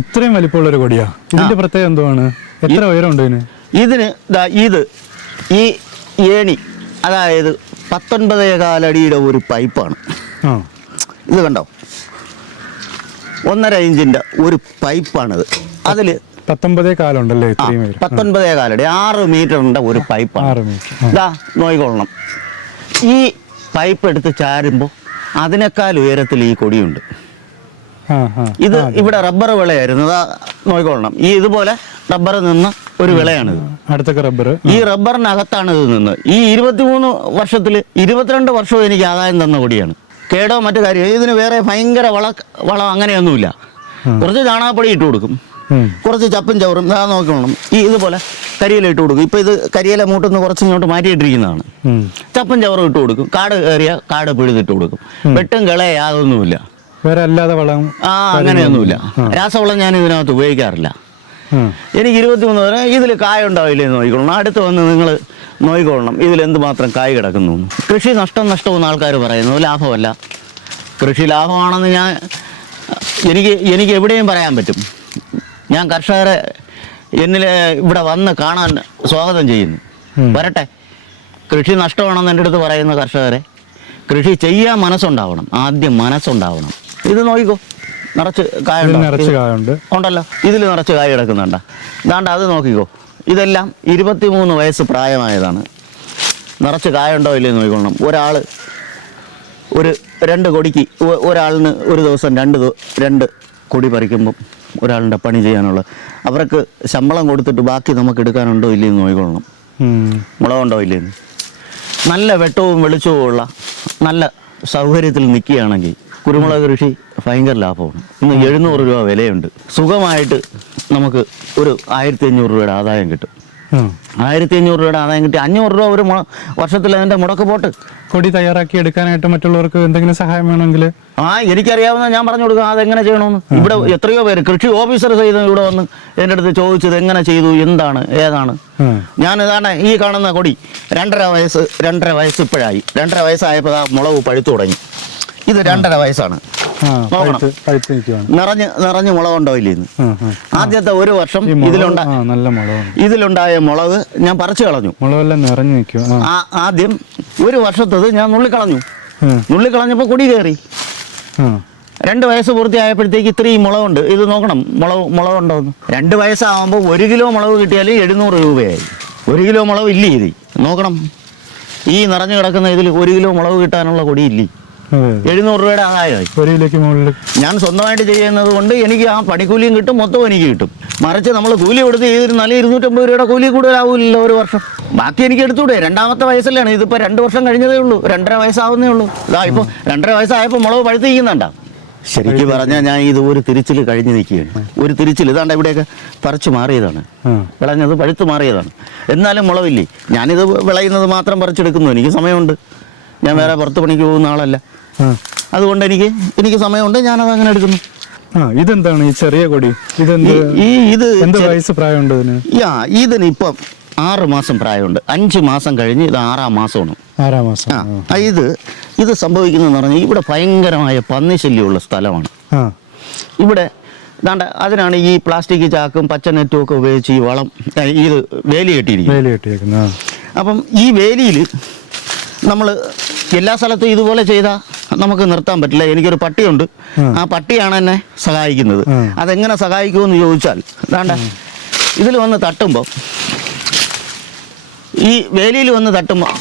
ഇത്രയും വലിപ്പമുള്ള ഒരു കൊടിയാ. ഇതിന്റെ പ്രത്യേകത എന്തുവാണ്? എത്ര ഉയരമുണ്ട് ഇതിന്? ഇത് ഈ ഏണി, അതായത് 19.4 അടിയുടെ ഒരു പൈപ്പാണ്. ഇത് കണ്ടോ, 1.5 ഇഞ്ചിന്റെ ഒരു പൈപ്പാണിത്. അതിൽ 19.4 ഉണ്ടല്ലേ? 19.4 അടി, 6 മീറ്ററിന്റെ ഒരു പൈപ്പാണ്. ഇതാ നോയിക്കൊള്ളണം. ഈ പൈപ്പ് എടുത്ത് ചാരുമ്പോൾ അതിനേക്കാൾ ഉയരത്തിൽ ഈ കൊടിയുണ്ട്. ഇത് ഇവിടെ റബ്ബർ വിളയായിരുന്നു. നോക്കിക്കൊള്ളണം, ഈ ഇതുപോലെ റബ്ബർ നിന്ന് ഒരു വിളയാണിത്. അടുത്തൊക്കെ റബ്ബർ. ഈ റബ്ബറിനകത്താണ് ഇത് നിന്ന്. ഈ 23 വർഷത്തിൽ 22 വർഷവും എനിക്ക് ആദായം തന്ന കൊടിയാണ്. കേടോ മറ്റു കാര്യം ഇതിന് വേറെ ഭയങ്കര വളം അങ്ങനെയൊന്നുമില്ല. കുറച്ച് ചാണകപ്പൊടി ഇട്ട് കൊടുക്കും, കുറച്ച് ചപ്പും ചവറും നോക്കണം. ഈ ഇതുപോലെ കരിയില ഇട്ട് കൊടുക്കും. ഇപ്പൊ ഇത് കരിയില മൂട്ടുന്ന കുറച്ച് ഇങ്ങോട്ട് മാറ്റിയിട്ടിരിക്കുന്നതാണ്. ചപ്പും ചവറും ഇട്ട് കൊടുക്കും. കാട് കയറിയ കാട് പിഴുതിട്ട് കൊടുക്കും. വെട്ടും കിളയെ യാതൊന്നുമില്ല. വേറെ അല്ലാതെ വളം അങ്ങനെയൊന്നുമില്ല. രാസവളം ഞാൻ ഇതിനകത്ത് ഉപയോഗിക്കാറില്ല. എനിക്ക് 23 വരെ ഇതിൽ കായ ഉണ്ടാവില്ലേ നോക്കിക്കൊള്ളണം. അടുത്ത് വന്ന് നിങ്ങൾ നോക്കിക്കൊള്ളണം ഇതിൽ എന്തുമാത്രം കായ് കിടക്കുന്നു. കൃഷി നഷ്ടമെന്ന് ആൾക്കാർ പറയുന്നു, ലാഭമല്ല. കൃഷി ലാഭമാണെന്ന് എനിക്ക് എവിടെയും പറയാൻ പറ്റും. ഞാൻ കർഷകരെ ഇവിടെ വന്ന് കാണാൻ സ്വാഗതം ചെയ്യുന്നു. വരട്ടെ. കൃഷി നഷ്ടമാണെന്ന് എൻ്റെ അടുത്ത് പറയുന്ന കർഷകരെ, കൃഷി ചെയ്യാൻ മനസ്സുണ്ടാവണം. ആദ്യം മനസ്സുണ്ടാവണം. ഇത് നോക്കിക്കോ, നിറച്ച് കായുണ്ട് ഉണ്ടല്ലോ. ഇതിൽ നിറച്ച് കായ് കിടക്കുന്നുണ്ട്. ഇതാണ്ട് അത് നോക്കിക്കോ. ഇതെല്ലാം 23 വയസ്സ് പ്രായമായതാണ്. നിറച്ച് കായുണ്ടോ ഇല്ലേ നോക്കിക്കൊള്ളണം. ഒരു 2 കൊടിക്ക് ഒരാളിന് ഒരു ദിവസം 2 കൊടി പറിക്കുമ്പം ഒരാളുടെ പണി ചെയ്യാനുള്ള അവർക്ക് ശമ്പളം കൊടുത്തിട്ട് ബാക്കി നമുക്ക് എടുക്കാനുണ്ടോ ഇല്ലെന്ന് നോക്കിക്കൊള്ളണം. മുളകുണ്ടോ ഇല്ലെന്ന്. നല്ല വെട്ടവും വെളിച്ചവും ഉള്ള നല്ല സൗകര്യത്തിൽ നിൽക്കുകയാണെങ്കിൽ കുരുമുളക് കൃഷി ഭയങ്കര ലാഭമാണ്. ഇന്ന് 700 രൂപ വിലയുണ്ട്. സുഖമായിട്ട് നമുക്ക് ഒരു 1500 രൂപയുടെ ആദായം കിട്ടും. 1500 രൂപയുടെ ആദായം കിട്ടി 500 രൂപ ഒരു വർഷത്തിൽ അതിൻ്റെ മുടക്ക് പോട്ട്. കൊടി തയ്യാറാക്കി എടുക്കാനായിട്ട് മറ്റുള്ളവർക്ക് എന്തെങ്കിലും സഹായം വേണമെങ്കിൽ എനിക്കറിയാവുന്ന ഞാൻ പറഞ്ഞു കൊടുക്കാം അതെങ്ങനെ ചെയ്യണമെന്ന്. ഇവിടെ എത്രയോ പേര് കൃഷി ഓഫീസർ ചെയ്ത് ഇവിടെ വന്ന് എൻ്റെ അടുത്ത് ചോദിച്ചത് എങ്ങനെ ചെയ്തു, എന്താണ്, ഏതാണ്. ഞാൻ ഇതാണ് ഈ കാണുന്ന കൊടി 2.5 വയസ്സ് ഇപ്പോഴായി. 2.5 വയസ്സായപ്പോൾ ആ മുളക് പഴുത്തു തുടങ്ങി. ഇത് 2.5 വയസ്സാണ്. നിറഞ്ഞ് മുളകുണ്ടോ ഇല്ലെന്ന്. ആദ്യത്തെ ഒരു വർഷം ഇതിലുണ്ടായ മുളക് ഞാൻ പറിച്ചു കളഞ്ഞു. ആദ്യം ഒരു വർഷത്തത് ഞാൻ നുള്ളിക്കളഞ്ഞപ്പോൾ കൊടി കയറി. 2 വയസ്സ് പൂർത്തിയായപ്പോഴത്തേക്ക് ഇത്രയും മുളകുണ്ട്. ഇത് നോക്കണം മുളകുണ്ടോ എന്ന്. 2 വയസ്സാകുമ്പോൾ 1 കിലോ മുളക് കിട്ടിയാൽ 700 രൂപയായി. 1 കിലോ മുളക് ഇല്ലേ ഇത് നോക്കണം. ഈ നിറഞ്ഞു കിടക്കുന്ന ഇതിൽ 1 കിലോ മുളക് കിട്ടാനുള്ള കൊടി ഇല്ലേ. 700 രൂപയുടെ ആദായമായി. ഞാൻ സ്വന്തമായിട്ട് ചെയ്യുന്നത് കൊണ്ട് എനിക്ക് ആ പണിക്കൂലിയും കിട്ടും, മൊത്തം എനിക്ക് കിട്ടും. മറിച്ച് നമ്മൾ കൂലി കൊടുത്ത് ചെയ്തിരുന്നാൽ 250 രൂപയുടെ കൂലി കൂടുതലാവില്ലല്ലോ ഒരു വർഷം. ബാക്കി എനിക്ക് എടുത്തൂടെ. 2ാമത്തെ വയസ്സിലാണ്. ഇതിപ്പോൾ 2 വർഷം കഴിഞ്ഞതേ ഉള്ളൂ. 2.5 വയസ്സാവുന്നേ ഉള്ളൂ. ഇതാ ഇപ്പോൾ 2.5 വയസ്സായപ്പോൾ മുളക് പഴുത്തിരിക്കുന്നുണ്ടാ. ശരിക്കും പറഞ്ഞാൽ ഞാൻ ഇത് ഒരു തിരിച്ചിൽ കഴിഞ്ഞ് നിൽക്കുകയാണ്. ഒരു തിരിച്ചിൽ ഇതാണ്ട് ഇവിടെയൊക്കെ പറിച്ചു മാറിയതാണ്. വിളഞ്ഞത് പഴുത്ത് മാറിയതാണ്. എന്നാലും മുളകില്ലേ. ഞാനിത് വിളയുന്നത് മാത്രം പറിച്ചെടുക്കുന്നു. എനിക്ക് സമയമുണ്ട്. ഞാൻ വേറെ പുറത്ത് പണിക്ക് പോകുന്ന ആളല്ല. അതുകൊണ്ട് എനിക്ക് സമയമുണ്ട്. ഞാനത് അങ്ങനെ എടുക്കുന്നു. ഇതെന്താണ് ഈ ചെറിയ കൊടി? ഇതിന് ഇപ്പം 6 മാസം പ്രായമുണ്ട്. 5 മാസം കഴിഞ്ഞ് ഇത് 6ാം മാസമാണ്. ഇത് സംഭവിക്കുന്നതെന്ന് പറഞ്ഞാൽ ഇവിടെ ഭയങ്കരമായ പന്നിശല്യമുള്ള സ്ഥലമാണ്. ഇവിടെ അതിനാണ് ഈ പ്ലാസ്റ്റിക് ചാക്കും പച്ച നെറ്റും ഒക്കെ ഉപയോഗിച്ച് ഈ വളം ഇത് വേലി കെട്ടിയിരിക്കുന്നത്. അപ്പം ഈ വേലിയിൽ നമ്മൾ എല്ലാ സ്ഥലത്തും ഇതുപോലെ ചെയ്താൽ നമുക്ക് നിർത്താൻ പറ്റില്ല. എനിക്കൊരു പട്ടിയുണ്ട്. ആ പട്ടിയാണ് എന്നെ സഹായിക്കുന്നത്. അതെങ്ങനെ സഹായിക്കുമെന്ന് ചോദിച്ചാൽ ഇതിൽ വന്ന് തട്ടുമ്പോൾ, ഈ വേലിയിൽ വന്ന് തട്ടുമ്പോൾ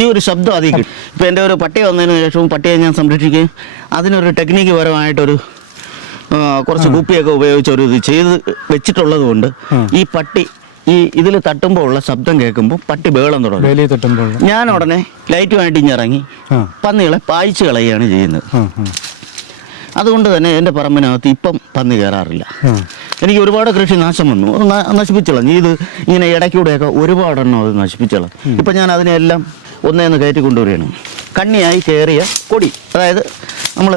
ഈ ഒരു ശബ്ദം അതിൽ കിട്ടും. ഇപ്പം എൻ്റെ ഒരു പട്ടി വന്നതിന് ശേഷവും പട്ടിയെ ഞാൻ സംരക്ഷിക്കുകയും അതിനൊരു ടെക്നിക്ക് പരമായിട്ടൊരു കുറച്ച് കുപ്പിയൊക്കെ ഉപയോഗിച്ച് ഒരു ഇത് ചെയ്ത് വെച്ചിട്ടുള്ളത് കൊണ്ട് ഈ പട്ടി ഇതിൽ തട്ടുമ്പോൾ ഉള്ള ശബ്ദം കേൾക്കുമ്പോൾ പട്ടി ബേളം തുടങ്ങും. ഞാൻ ഉടനെ ലൈറ്റുമായിട്ട് ഇറങ്ങി പന്നികളെ പായിച്ച് കളയുകയാണ് ചെയ്യുന്നത്. അതുകൊണ്ട് തന്നെ എൻ്റെ പറമ്പിനകത്ത് ഇപ്പം പന്നി കയറാറില്ല. എനിക്ക് ഒരുപാട് കൃഷി നാശം വന്നു. നശിപ്പിച്ചോളാം. ഇത് ഇങ്ങനെ ഇടയ്ക്കൂടെയൊക്കെ ഒരുപാടെണ്ണം അത് നശിപ്പിച്ചോളാം. ഇപ്പം ഞാൻ അതിനെല്ലാം ഒന്നേന്ന് കയറ്റി കൊണ്ടുവരികയാണ്. കണ്ണിയായി കയറിയ കൊടി, അതായത് നമ്മൾ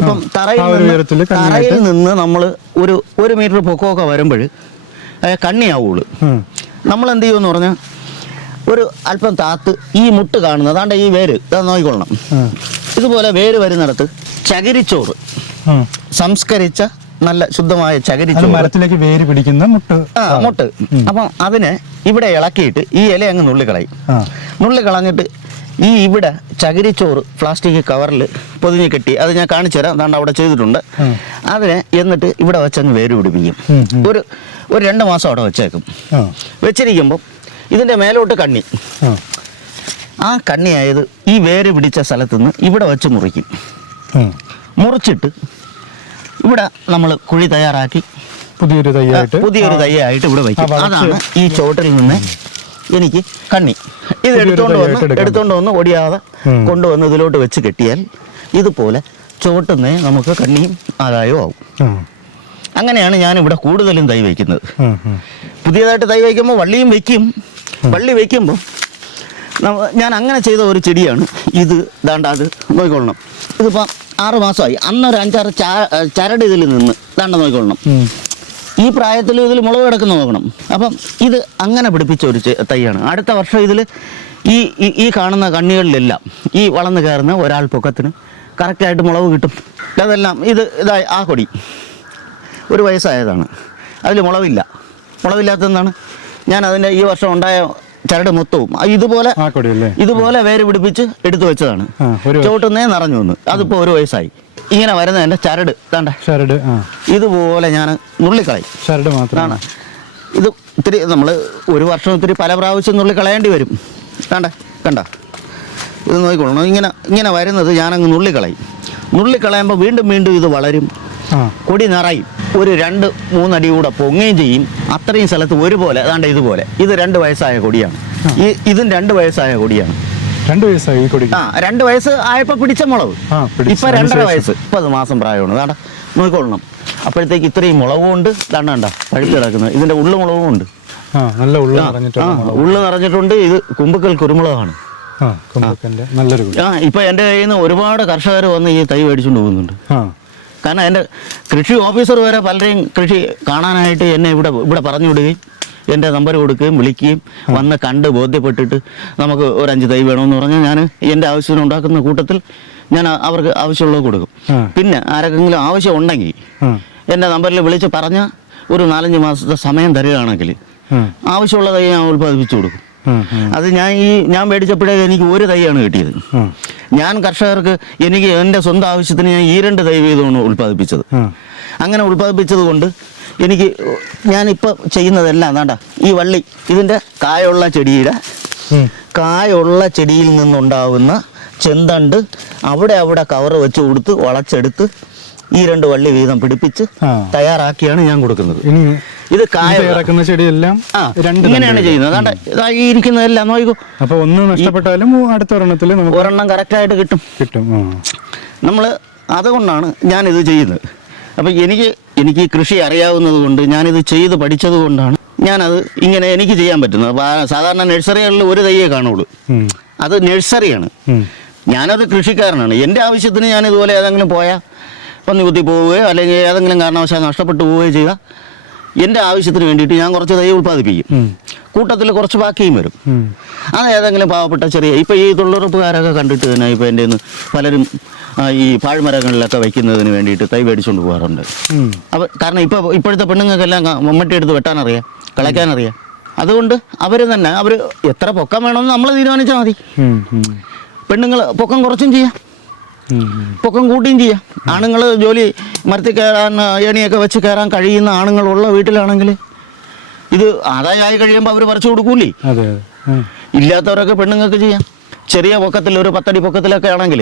ഇപ്പം തറയിൽ നിന്ന് നമ്മൾ ഒരു 1 മീറ്റർ പൊക്കമൊക്കെ വരുമ്പോൾ കണ്ണിയാവുള്ളൂ. നമ്മൾ എന്ത് ചെയ്യുമെന്ന് പറഞ്ഞാൽ ഒരു അല്പം താത്ത് ഈ മുട്ട് കാണുന്നത് അതാണ്ട് ഈ വേര് നോക്കിക്കൊള്ളണം. ഇതുപോലെ വേര് വരുന്നിടത്ത് ചകിരിച്ചോറ്, സംസ്കരിച്ച നല്ല ശുദ്ധമായ അത് ചകിരിച്ചോറ്, മരത്തിലേക്ക് വേര് പിടിക്കുന്ന മുട്ട്. മുട്ട്. അപ്പം അതിനെ ഇവിടെ ഇളക്കിയിട്ട് ഈ ഇല അങ്ങ് നുള്ളിക്കളയും. ആ. നുള്ളിക്കളഞ്ഞിട്ട് ഈ ഇവിടെ ചകിരിച്ചോറ് പ്ലാസ്റ്റിക് കവറിൽ പൊതിഞ്ഞ് കെട്ടി, അത് ഞാൻ കാണിച്ചു തരാം, അതാണ്ട് അവിടെ ചെയ്തിട്ടുണ്ട്. അതിനെ എന്നിട്ട് ഇവിടെ വെച്ചങ്ങ് വേര് പിടിപ്പിക്കും. ഒരു 2 മാസം അവിടെ വെച്ചേക്കും. വെച്ചിരിക്കുമ്പോൾ ഇതിൻ്റെ മേലോട്ട് കണ്ണി, ആ കണ്ണിയായത് ഈ വേര് പിടിച്ച സ്ഥലത്തു നിന്ന് ഇവിടെ വെച്ച് മുറിക്കും. മുറിച്ചിട്ട് ഇവിടെ നമ്മൾ കുഴി തയ്യാറാക്കി പുതിയൊരു തയ്യായിട്ട് ഇവിടെ വയ്ക്കും. അതാണ് ഈ ചോട്ടിൽ നിന്ന് എനിക്ക് കണ്ണി. ഇത് എടുത്തോണ്ട് വന്ന് ഒടിയാതെ കൊണ്ടുവന്ന് ഇതിലോട്ട് വെച്ച് കെട്ടിയാൽ ഇതുപോലെ ചോട്ടുന്നേ നമുക്ക് കണ്ണിയും ആദായവും ആവും. അങ്ങനെയാണ് ഞാൻ ഇവിടെ കൂടുതലും തൈ വയ്ക്കുന്നത്. പുതിയതായിട്ട് തൈ വയ്ക്കുമ്പോൾ വള്ളിയും വയ്ക്കും. വള്ളി വയ്ക്കുമ്പോൾ ഞാൻ അങ്ങനെ ചെയ്ത ഒരു ചെടിയാണ് ഇത്. ദാണ്ട അത് നോക്കിക്കൊള്ളണം. ഇതിപ്പോൾ 6 മാസമായി. അന്നൊരു 5-6 ചരട് ഇതിൽ നിന്ന് ദാണ്ട നോക്കിക്കൊള്ളണം. ഈ പ്രായത്തിൽ ഇതിൽ മുളക് കിടക്കുന്ന നോക്കണം. അപ്പം ഇത് അങ്ങനെ പിടിപ്പിച്ച ഒരു തൈയാണ്. അടുത്ത വർഷം ഇതിൽ ഈ കാണുന്ന കണ്ണികളിലെല്ലാം ഈ വളർന്നു കയറുന്ന ഒരാൾ പൊക്കത്തിന് കറക്റ്റായിട്ട് മുളക് കിട്ടും. അതെല്ലാം ഇതായി ആ കൊടി 1 വയസ്സായതാണ്. അതിൽ മുളവില്ലാത്തതെന്നാണ് ഞാൻ അതിൻ്റെ ഈ വർഷം ഉണ്ടായ ചരട് മൊത്തവും ഇതുപോലെ വേര് പിടിപ്പിച്ച് എടുത്തു വെച്ചതാണ്. ചോട്ടുന്നേ നിറഞ്ഞു വന്ന് അതിപ്പോൾ 1 വയസ്സായി. ഇങ്ങനെ വരുന്നതിൻ്റെ ചരട് ചരട് ഇതുപോലെ ഞാൻ നുള്ളിക്കളയും. ചരട് മാത്രമാണ് ഇത്. ഇത്തിരി നമ്മൾ ഒരു വർഷം ഇത്തിരി പല പ്രാവശ്യം നുള്ളിക്കളയേണ്ടി വരും. കണ്ട ഇത് നോക്കിക്കൊള്ളണം. ഇങ്ങനെ വരുന്നത് ഞാനങ്ങ് നുള്ളിക്കളയുമ്പോൾ വീണ്ടും ഇത് വളരും, കൊടി നിറയും. ഒരു 2-3 അടി കൂടെ പൊങ്ങുകയും ചെയ്യും. അത്രയും സ്ഥലത്ത് ഒരുപോലെ ഇതുപോലെ. ഇത് 2 വയസ്സായ കൊടിയാണ്. ഇതും 2 വയസ്സായ കൊടിയാണ്. 2 വയസ്സായി ഈ കൊടി. 2 വയസ്സ് ആയപ്പോൾ പിടിച്ച മുളക്. ഇപ്പൊ 2.5 വയസ്സ്, 30 മാസം പ്രായമാണ്. നോക്കിക്കൊള്ളണം. അപ്പോഴത്തേക്ക് ഇത്രയും മുളകും ഉണ്ട്. പഴുത്ത് കിടക്കുന്നത്. ഇതിന്റെ ഉള്ളു മുളകും ഉണ്ട്. ഉള്ളു നിറഞ്ഞിട്ടുണ്ട്. ഇത് കുമ്പക്കൽ കുരുമുളകാണ്. ഇപ്പൊ എന്റെ കയ്യിൽ നിന്ന് ഒരുപാട് കർഷകർ വന്ന് ഈ തൈ മേടിച്ചുകൊണ്ട് പോകുന്നുണ്ട്. കാരണം എൻ്റെ കൃഷി ഓഫീസർ വരെ പലരെയും കൃഷി കാണാനായിട്ട് എന്നെ ഇവിടെ പറഞ്ഞു വിടുകയും എൻ്റെ നമ്പർ കൊടുക്കുകയും വിളിക്കുകയും വന്ന് കണ്ട് ബോധ്യപ്പെട്ടിട്ട് നമുക്ക് ഒരു 5 തൈ വേണമെന്ന് പറഞ്ഞാൽ ഞാൻ എൻ്റെ ആവശ്യത്തിന് ഉണ്ടാക്കുന്ന കൂട്ടത്തിൽ ഞാൻ അവർക്ക് ആവശ്യമുള്ളത് കൊടുക്കും. പിന്നെ ആരെങ്കിലും ആവശ്യം ഉണ്ടെങ്കിൽ എൻ്റെ നമ്പറിൽ വിളിച്ച് പറഞ്ഞാൽ ഒരു 4-5 മാസത്തെ സമയം തരികയാണെങ്കിൽ ആവശ്യമുള്ള തൈ ഞാൻ ഉൽപ്പാദിപ്പിച്ചു കൊടുക്കും. അത് ഞാൻ മേടിച്ചപ്പോഴേ എനിക്ക് 1 തൈയാണ് കിട്ടിയത്. ഞാൻ കർഷകർക്ക് എനിക്ക് എൻ്റെ സ്വന്തം ആവശ്യത്തിന് ഞാൻ 2 തൈ വീതമാണ് ഉൽപ്പാദിപ്പിച്ചത്. അങ്ങനെ ഉൽപ്പാദിപ്പിച്ചത് കൊണ്ട് ഞാനിപ്പോൾ ചെയ്യുന്നതെല്ലാം ഈ വള്ളി ഇതിൻ്റെ കായുള്ള ചെടിയിൽ നിന്നുണ്ടാവുന്ന ചെന്തണ്ട് അവിടെ കവർ വെച്ച് കൊടുത്ത് വളച്ചെടുത്ത് ഈ 2 വള്ളി വീതം പിടിപ്പിച്ച് തയ്യാറാക്കിയാണ് ഞാൻ കൊടുക്കുന്നത്. ഇത് കായ ഇറക്കുന്ന ചെടിയെല്ലാം ഇങ്ങനെയാണ് ചെയ്യുന്നത്. ഈ ഇരിക്കുന്നതെല്ലാം നോക്കൂ. അപ്പൊ ഒന്ന് നഷ്ടപ്പെട്ടാലും അടുത്ത ഒരെണ്ണം കറക്റ്റായിട്ട് കിട്ടും. നമ്മൾ അതുകൊണ്ടാണ് ഞാനിത് ചെയ്യുന്നത്. അപ്പം എനിക്ക് കൃഷി അറിയാവുന്നത് കൊണ്ട് ഞാനിത് ചെയ്ത് പഠിച്ചത് കൊണ്ടാണ് ഞാനത് ഇങ്ങനെ എനിക്ക് ചെയ്യാൻ പറ്റുന്നത്. സാധാരണ നഴ്സറികളിൽ 1 തൈയേ കാണുള്ളൂ. അത് നഴ്സറിയാണ്. ഞാനത് കൃഷിക്കാരനാണ്. എൻ്റെ ആവശ്യത്തിന് ഞാൻ ഇതുപോലെ ഏതെങ്കിലും പോയാൽ പന്നി കുത്തി പോവുകയോ അല്ലെങ്കിൽ ഏതെങ്കിലും കാരണവശാൽ നഷ്ടപ്പെട്ടു പോവുകയോ ചെയ്താൽ എൻ്റെ ആവശ്യത്തിന് വേണ്ടിയിട്ട് ഞാൻ കുറച്ച് തൈ ഉൽപ്പാദിപ്പിക്കും. കൂട്ടത്തിൽ കുറച്ച് ബാക്കിയും വരും. അത് ഏതെങ്കിലും പാവപ്പെട്ട ചെറിയ ഇപ്പം ഈ തൊഴിലുറപ്പുകാരൊക്കെ കണ്ടിട്ട് തന്നെ ഇപ്പം എൻ്റെ പലരും ഈ പാഴ്മരങ്ങളിലൊക്കെ വയ്ക്കുന്നതിന് വേണ്ടിയിട്ട് തൈ മേടിച്ചുകൊണ്ട് പോകാറുണ്ട്. അപ്പോൾ കാരണം ഇപ്പോഴത്തെ പെണ്ണുങ്ങൾക്കെല്ലാം മമ്മട്ടി എടുത്ത് വെട്ടാനറിയാം, കളയ്ക്കാനറിയാം. അതുകൊണ്ട് അവർ എത്ര പൊക്കം വേണമെന്ന് നമ്മൾ തീരുമാനിച്ചാൽ മതി. പെണ്ണുങ്ങൾ പൊക്കം കുറച്ചും ചെയ്യാം, പൊക്കം കൂട്ടിയും ചെയ്യാം. ആണുങ്ങൾ ജോലി മരത്തിൽ കയറാൻ ഏണിയൊക്കെ വെച്ച് കയറാൻ കഴിയുന്ന ആണുങ്ങളുള്ള വീട്ടിലാണെങ്കിൽ ഇത് ആദായമായി കഴിയുമ്പോൾ അവർ പറിച്ചു കൊടുക്കൂലേ. ഇല്ലാത്തവരൊക്കെ പെണ്ണുങ്ങൾക്ക് ചെയ്യാം. ചെറിയ പൊക്കത്തിൽ ഒരു 10 അടി പൊക്കത്തിലൊക്കെ ആണെങ്കിൽ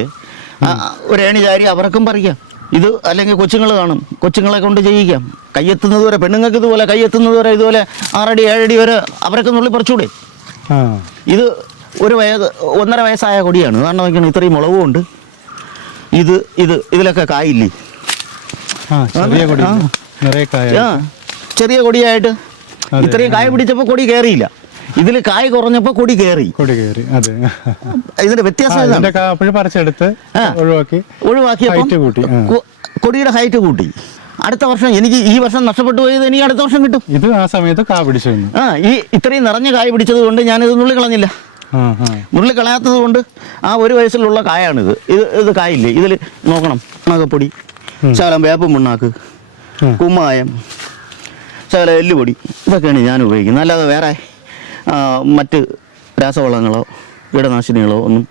ഒരു ഏണി ചാരി അവർക്കും പറിക്കാം. ഇത് അല്ലെങ്കിൽ കൊച്ചുങ്ങൾ കാണും, കൊച്ചുങ്ങളെ കൊണ്ട് ചെയ്യിക്കാം. കയ്യെത്തുന്നത് വരെ പെണ്ണുങ്ങൾക്ക് ഇതുപോലെ കയ്യെത്തുന്നത് വരെ ഇതുപോലെ 6 അടി 7 അടി വരെ അവരൊക്കെ നുള്ളി പറിച്ചൂടെ. ഇത് 1.5 വയസ്സായ കൊടിയാണ്. കാരണം നോക്കണം, ഇത്രയും മുളകും ഉണ്ട്. ഇതിലൊക്കെ കായില്ലേ. ചെറിയ കൊടിയായിട്ട് ഇത്രയും കായ പിടിച്ചപ്പോൾ കൊടി കയറിയില്ല. ഇതിൽ കായ കുറഞ്ഞപ്പോൾ കൊടി കയറി. ഇതിന്റെ വ്യത്യാസം ഒഴിവാക്കിയപ്പോൾ കൊടിയുടെ ഹൈറ്റ് കൂട്ടി. അടുത്ത വർഷം എനിക്ക് ഈ വർഷം നഷ്ടപ്പെട്ടു പോയത് എനിക്ക് അടുത്ത വർഷം കിട്ടും. ഇത് ആ സമയത്ത് കാ പിടിച്ചു. ഈ ഇത്രയും നിറഞ്ഞ കായ പിടിച്ചത് കൊണ്ട് ഞാനിത് നുള്ളിക്കളഞ്ഞില്ല. നുള്ളിക്കളയാത്തത് കൊണ്ട് ആ 1 വയസ്സിലുള്ള കായാണിത്. ഇത് കായില്ലേ. ഇതിൽ നോക്കണം, ഉണക്കപ്പൊടി, ശകലം വേപ്പും പിണ്ണാക്ക്, കുമ്മായം, ശകല എല്ലുപൊടി, ഇതൊക്കെയാണ് ഞാൻ ഉപയോഗിക്കുന്നത്. അല്ലാതെ വേറെ മറ്റ് രാസവളങ്ങളോ കീടനാശിനികളോ ഒന്നും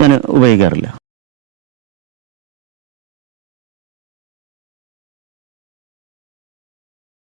ഞാൻ ഉപയോഗിക്കാറില്ല.